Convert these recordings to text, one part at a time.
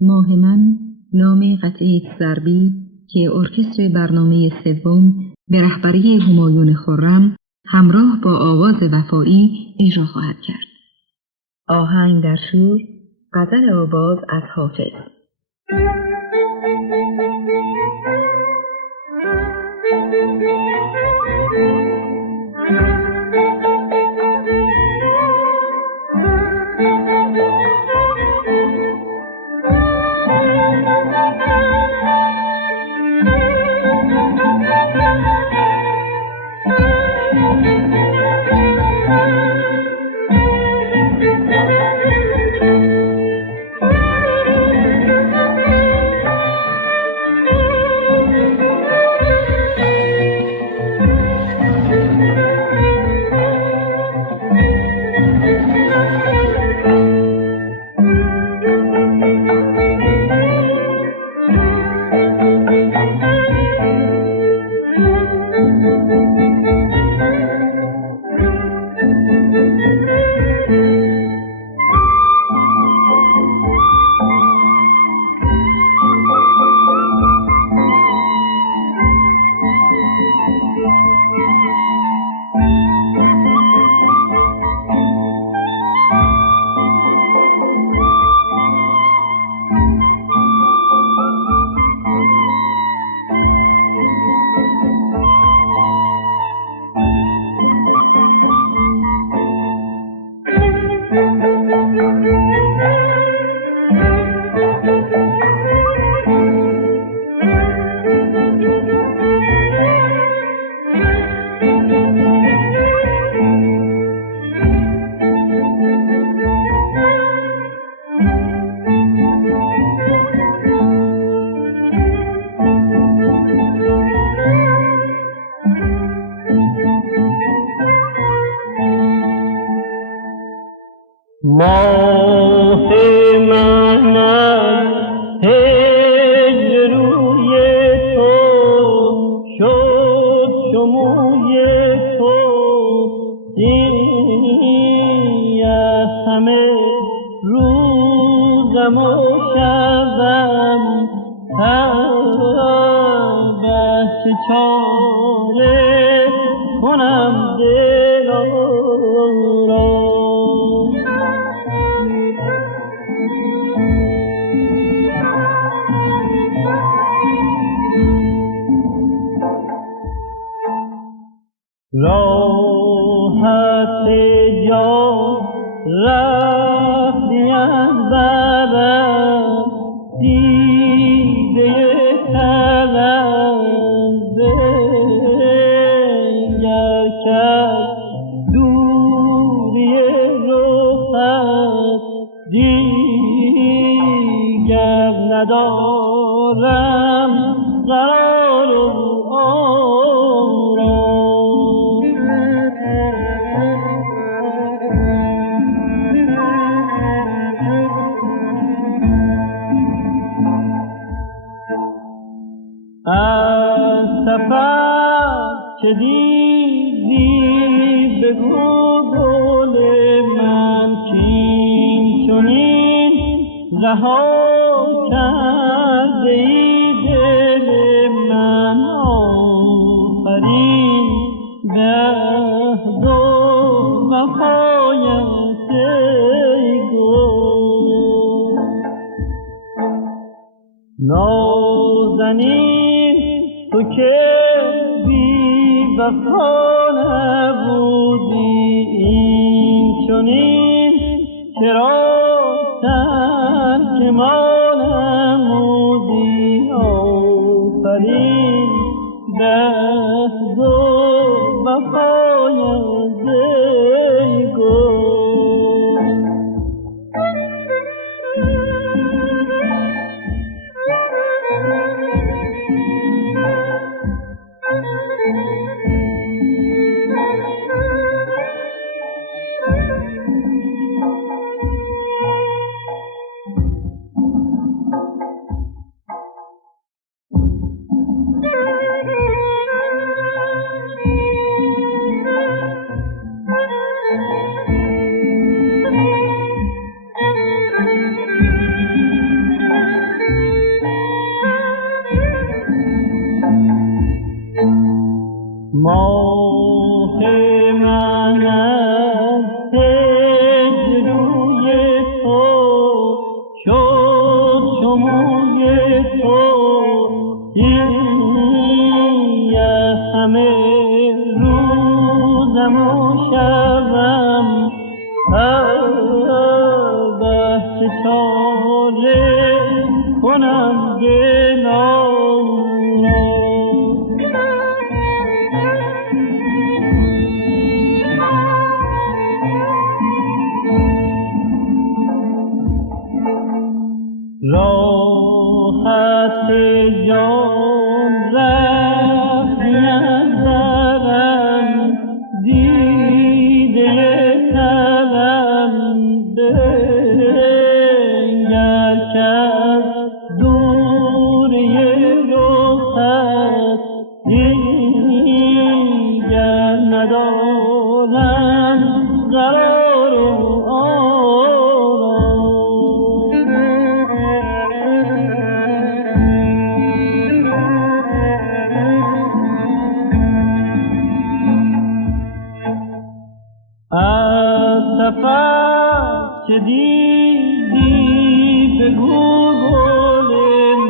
ماه من نام قطعه ضربی که ارکستر برنامه سوم به رهبری همایون خرم همراه با آواز وفایی اجرا خواهد کرد. آهنگ در شور، غزل آواز از حافظ. ماه من هجر روی تو شد شموی تو سیه همه روزم و شبم چه چاره کنم دلا را راحت جان رفتی از برم دیده تلم بنگر کرد دوری رخت دیگر ندارم قرار و از سفر چه دیدی بگو گل من چین چنین رها کرده ای دل من آفرین به عهد و وفایت ای گل نازنین تو که بی وفا نبودی این چنین چرا ترک ما نمودی آفرین به عهد و وفایت ای گل تو موی تو همه روزم و شبم چه چاره کنم دلم راحت جان رفتی از درم دیده تلم بنگر که از دوری رخت دیگر ندارم قرار و چه دیدی بگو گل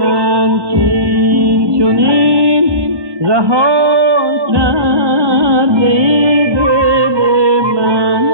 من چین چونین رها کرده دل من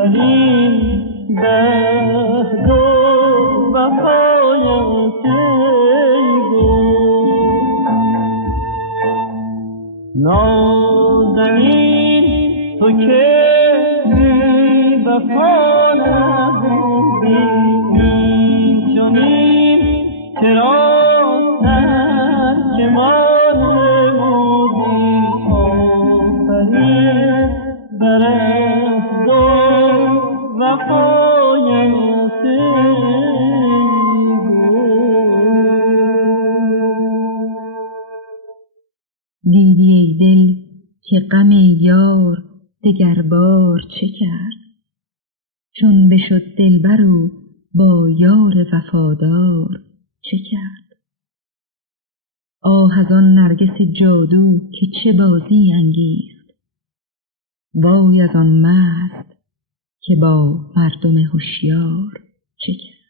آفرین بهد و وفایت نازنین تو که وفا نبودی چونین چرا ترک ما نمودی آفرین بر عهد و وفایت دیدی ای دل که غم یار دگربار چه کرد چون بشد دلبر و با یار وفادار چه کرد آه از آن نرگس جادو که چه بازی انگیخت وای از آن مست که با مردم هوشیار چه کرد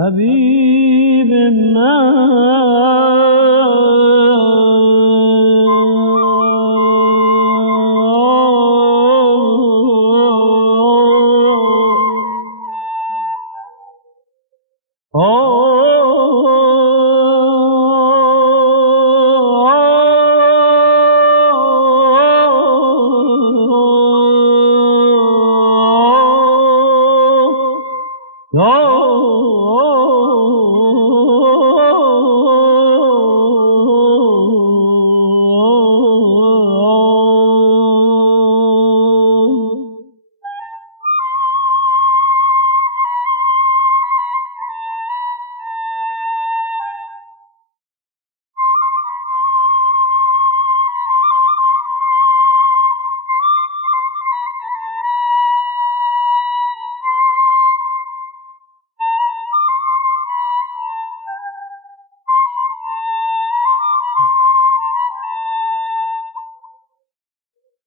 حبیب من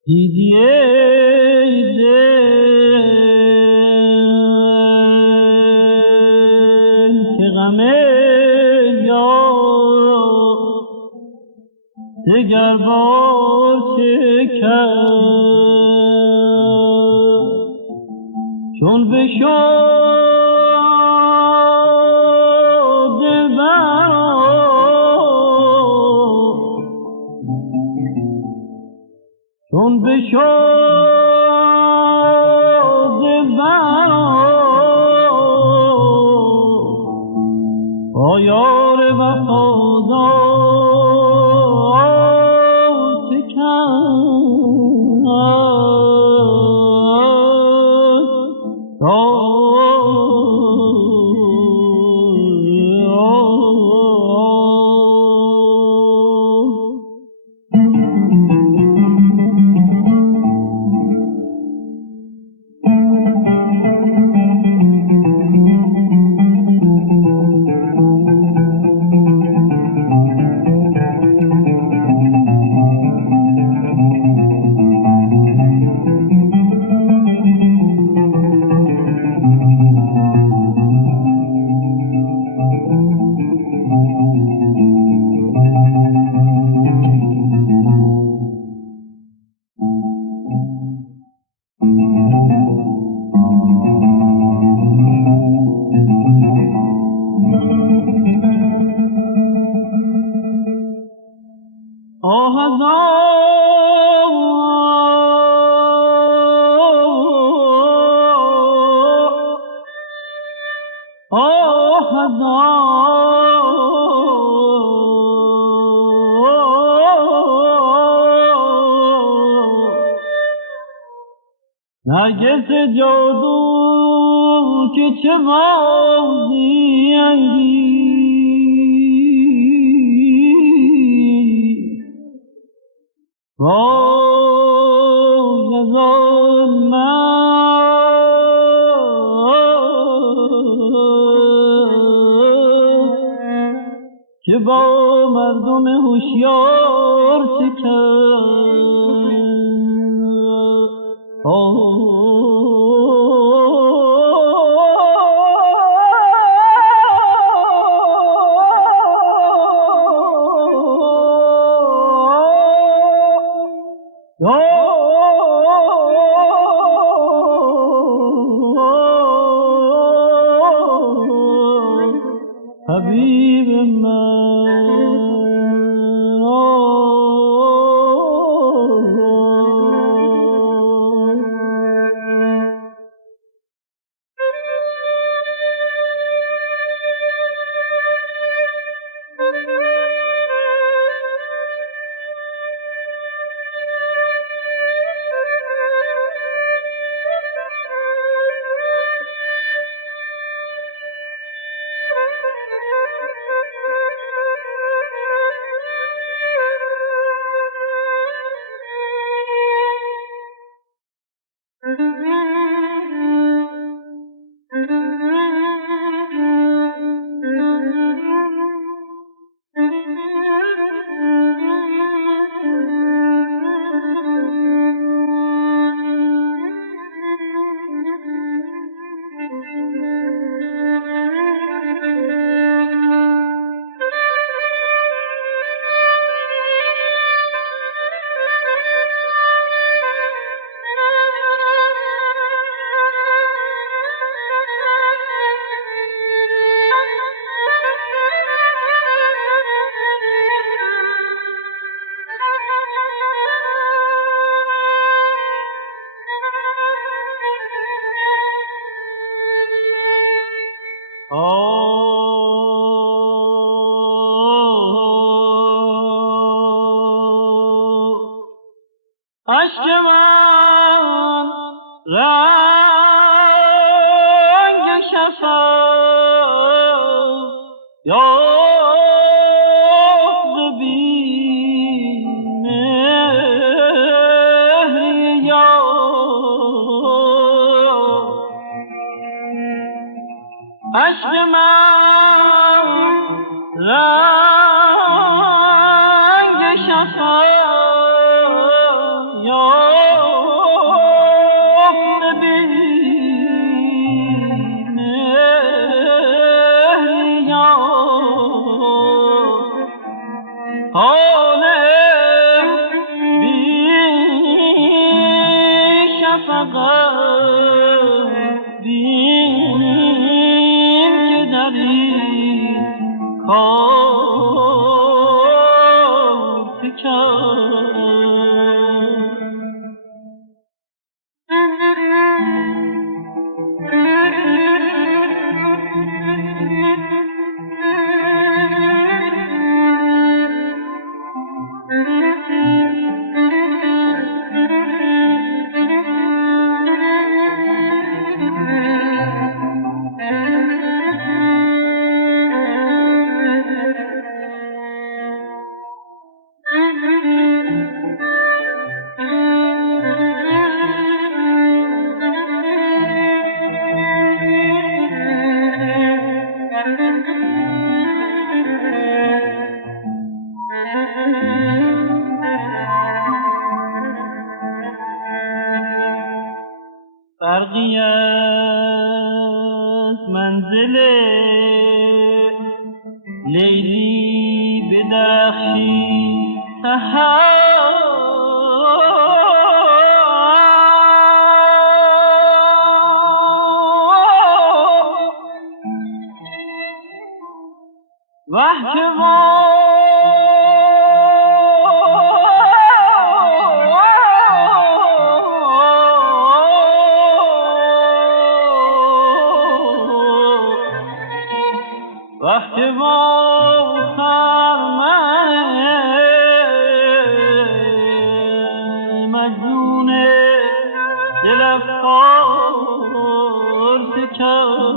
دیدی ای دل که غم یار دگربار شکست چون بشد چون بشد آیار وفادار نرگس جادو که چه بازی انگیز وای از آن من که با مردم هوشیار شکست حبیب من اشک من رنگ شفق یافت بیم یار اشک من رنگ شفق فرقی از منزل لیلی به درخشی سحر وحک وقتی با خرمن مجنون دل افکار سکر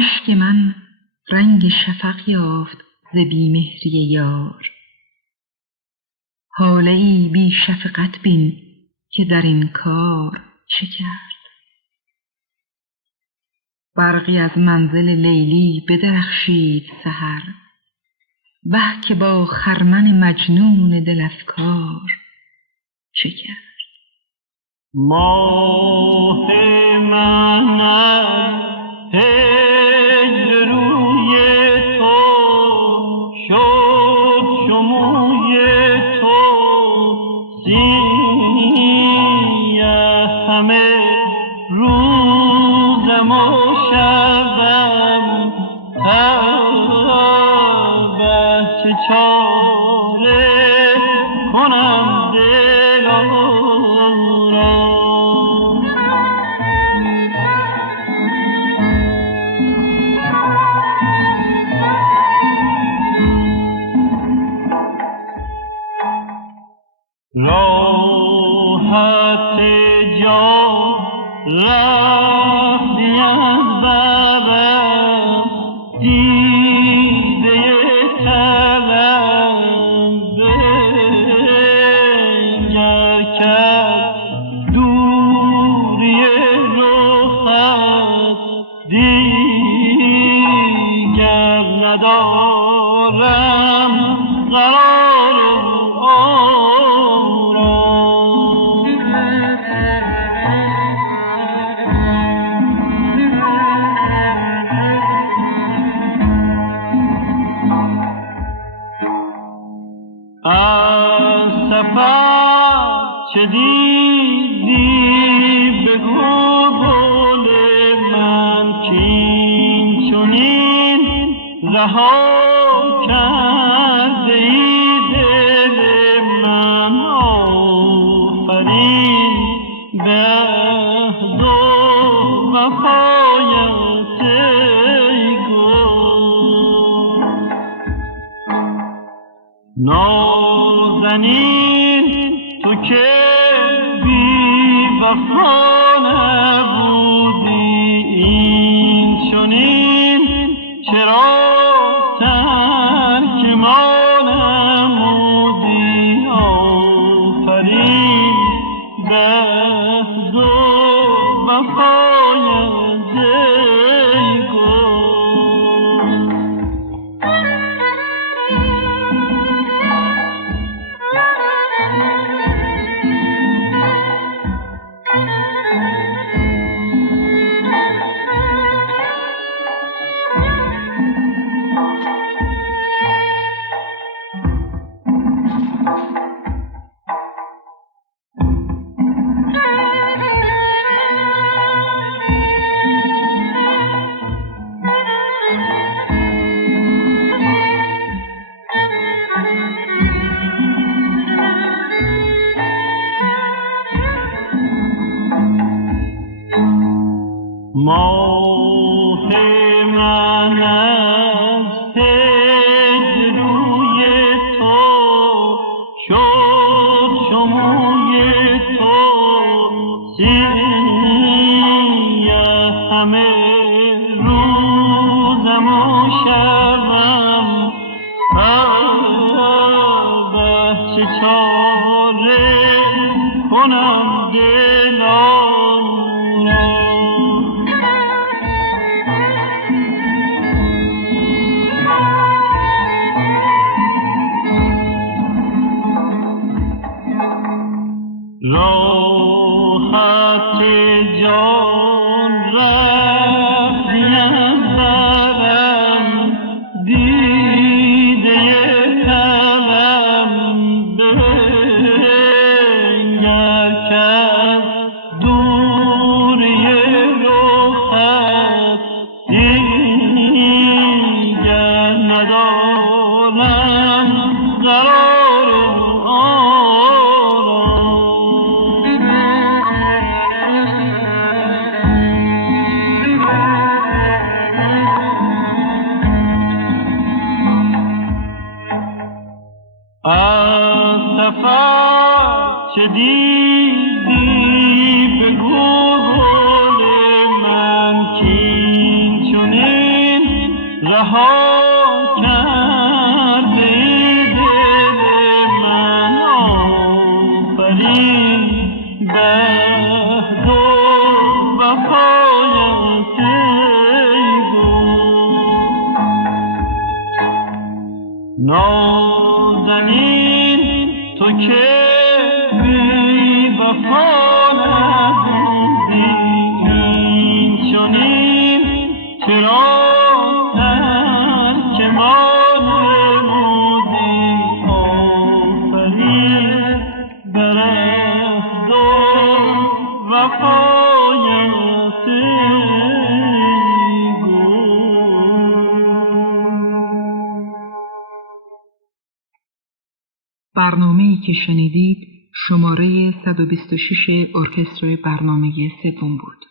اشک من رنگ شفق یافت ز بیمهری یار. حاله ای بی شفقت بین که در این کار چه کرد. برقی از منزل لیلی بدرخشید سحر، وه که با خرمن مجنون دل افکار چه کرد. ماه من هجر روی تو شد شموی تو سیه همه روزم و شبم تبه چه چاره کنم دلا راحت جان رفتی از برم، دیده ترم بنگر کرد دوری رخت، دیگر ندارم قرار و از سفر چه دیدی بگو گل من کین چنین رها کرده ای دل من. آفرین به عهد و وفایت ای گل. نازنین تو که بی وفا نبودی، این چنین چرا ترک ما نمودی. آفرین به عهد و وفایت ای گل. ماه من از هجر روی تو شد شموی تو سیه همه روزم و شبم تبه چه چاره کنم دلا راحت جان رفتی از برم، دیده ترم بنگر کرد دوری رخت، دیگر ندارم قرار و از سفر چه دیدی بگو گل من کین چنین نازنین تو که بی وفا نبودی، این چنین چرا ترک ما نمودی؟ آفرین بر عهد و وفایت برنامه‌ای که شنیدید شماره 126 ارکستر برنامه سوم بود.